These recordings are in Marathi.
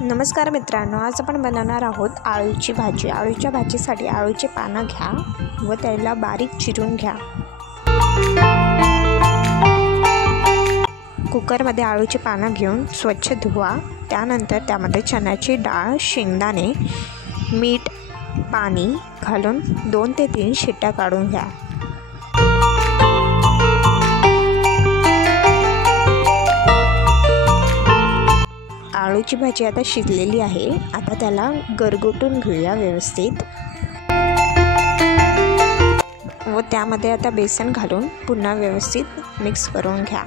नमस्कार मित्रांनो, आज आपण बनवणार आहोत आळूची भाजी। आळूच्या भाजीसाठी आळूचे पानं घ्या व त्याला बारीक चिरून घ्या। कुकरमध्ये आळूची पानं घेऊन स्वच्छ धुवा। त्यानंतर त्यामध्ये चण्याची डाळ, शेंगदाणे, मीठ, पाणी घालून 2 ते 3 शिट्ट्या काढून घ्या। आळूची भाजी आता शिजलेली आहे। आता त्याला गरगटून घेऊया व्यवस्थित व त्यामध्ये आता बेसन घालून पुन्हा व्यवस्थित मिक्स करून घ्या।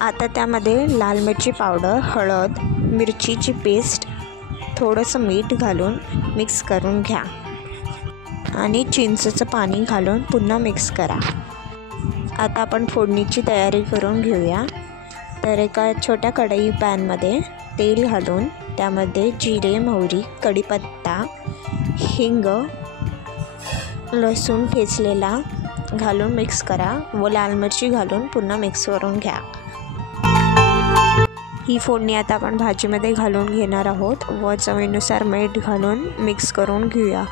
आता त्यामध्ये लाल मिरची पावडर, हळद, मिरचीची पेस्ट, थोडंसं मीठ घालून मिक्स करून घ्या आणि चिंचेचं पाणी घालून पुन्हा मिक्स करा। आता आपण फोडणीची तयारी करून घेऊया। तर एका छोट्या कढई पॅनमध्ये तेल घालून त्यामध्ये जिरे, मोहरी, कढीपत्ता, हिंग, लसूण ठेचलेला घालून मिक्स करा व लाल मिरची घालून पुन्हा मिक्स करून घ्या। ही फोडणी आता आपण भाजीमध्ये घालून घेणार आहोत व चवीनुसार मीठ घालून मिक्स करून घेऊया।